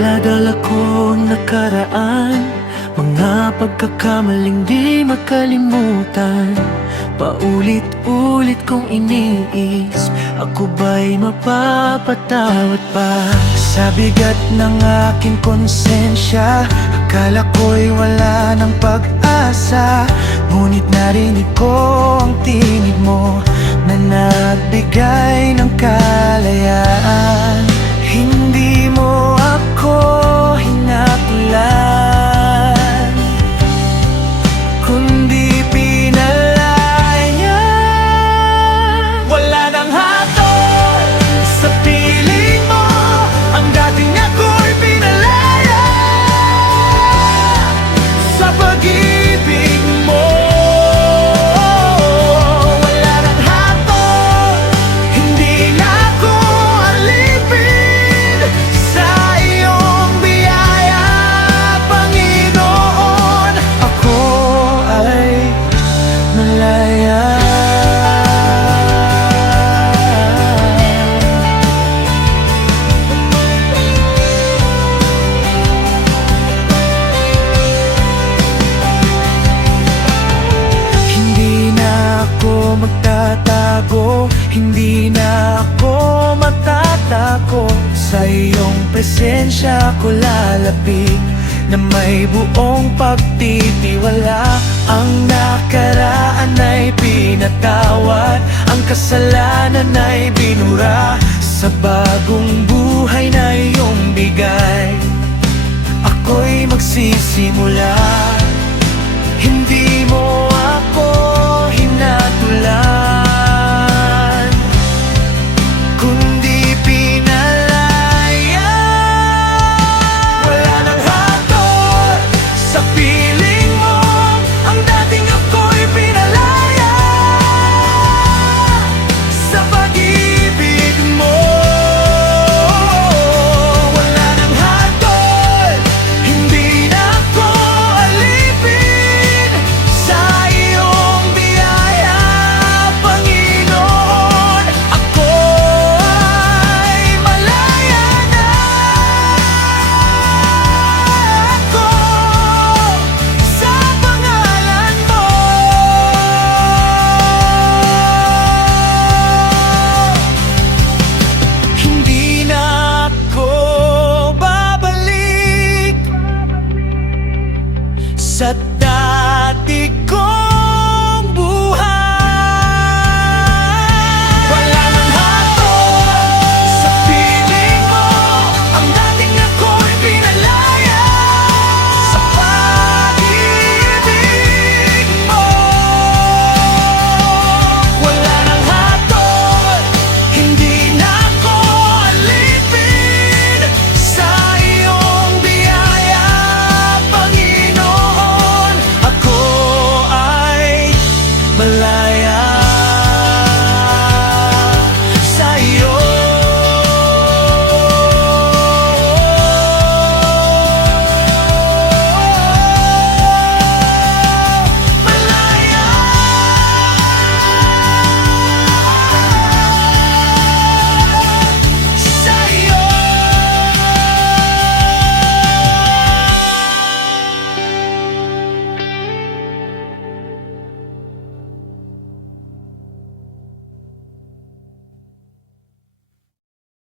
Dala-dala ko nakaraan, mga pagkakamaling di makalimutan. Paulit-ulit kong iniisip, ako ba'y mapapatawad pa? Sa bigat ng aking konsensya, akala ko'y wala ng pag-asa. Ngunit narinig ko ang tinig mo na nagbigay ng kalayaan. Hindi mo ako hinatulan, kundi pinalayan. Wala nang hatol sa piling mo, ang dating ako'y pinalaya sa pag-ibig mo. Wala nang hatol, hindi na ako alipin sa iyong biyaya, Panginoon. Ako ay malaya. Hindi na ako magtatago, hindi na ako matatakot. Sa iyong presensya ko lalapit na may buong pagtitiwala. Ang nakaraan ay pinatawad, ang kasalanan ay binura. Sa bagong buhay